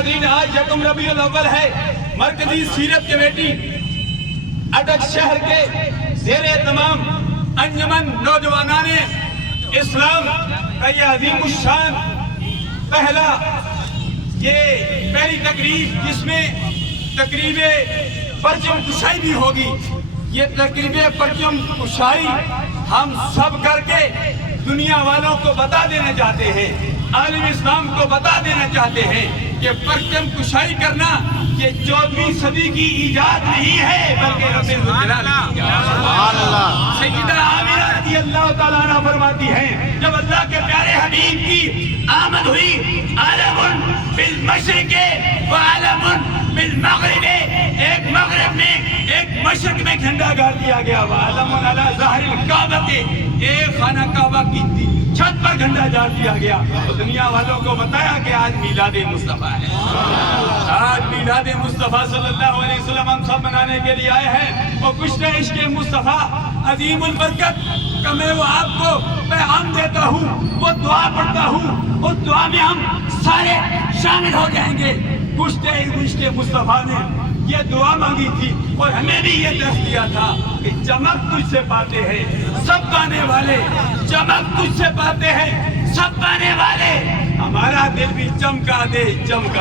नाज़रीन, आज यकम रबीउल अव्वल है। मरकजी सीरत कमेटी अटक शहर के ज़ेरे तमाम अंजमन नौजवानाने इस्लाम का ये अज़ीमुश्शान पहली तकरीब, जिसमें तकरीब परचम कुशाई भी होगी। ये तकरीब परचम कुशाई हम सब करके दुनिया वालों को बता देना चाहते हैं, आलम इस्लाम को बता देना चाहते हैं कि परचम कुशाई करना ये 14वीं सदी की ईजाद नहीं है, बल्कि रब्बुल जलाल की सैयदा आमिना रज़ी अल्लाह ताला अन्हा फरमाती हैं, जब अल्लाह के प्यारे हबीब की आमद हुई, आलमुन बिल मशरिक़े व आलमुन बिल मग़रिबे, एक मग़रिब में एक मशरिक़ में झंडा गाड़ दिया गया। व आलमुन अला ज़ाहिरिल काबा के, एक खाना काबा की छत पर झंडा गाड़ दिया गया। तो दुनिया वालों को बताया कि आज मीलाद मुस्तफा है, आज मीलाद मुस्तफा सल्लल्लाहु अलैहि वसल्लम हम सब मनाने के लिए आए हैं। और कुश्ते इश्क़ मुस्तफा अज़ीमुल बरकत का मैं वो आपको पैगाम देता हूँ, वो दुआ पढ़ता हूँ, उस दुआ में हम सारे शामिल हो जाएंगे। कुश्ते इश्क़ मुस्तफा ने ये दुआ मांगी थी और हमें भी ये दर्श दिया था कि चमक तुझसे पाते हैं सब पाने वाले, चमक तुझसे पाते हैं सब पाने वाले, हमारा दिल भी चमका दे, चमका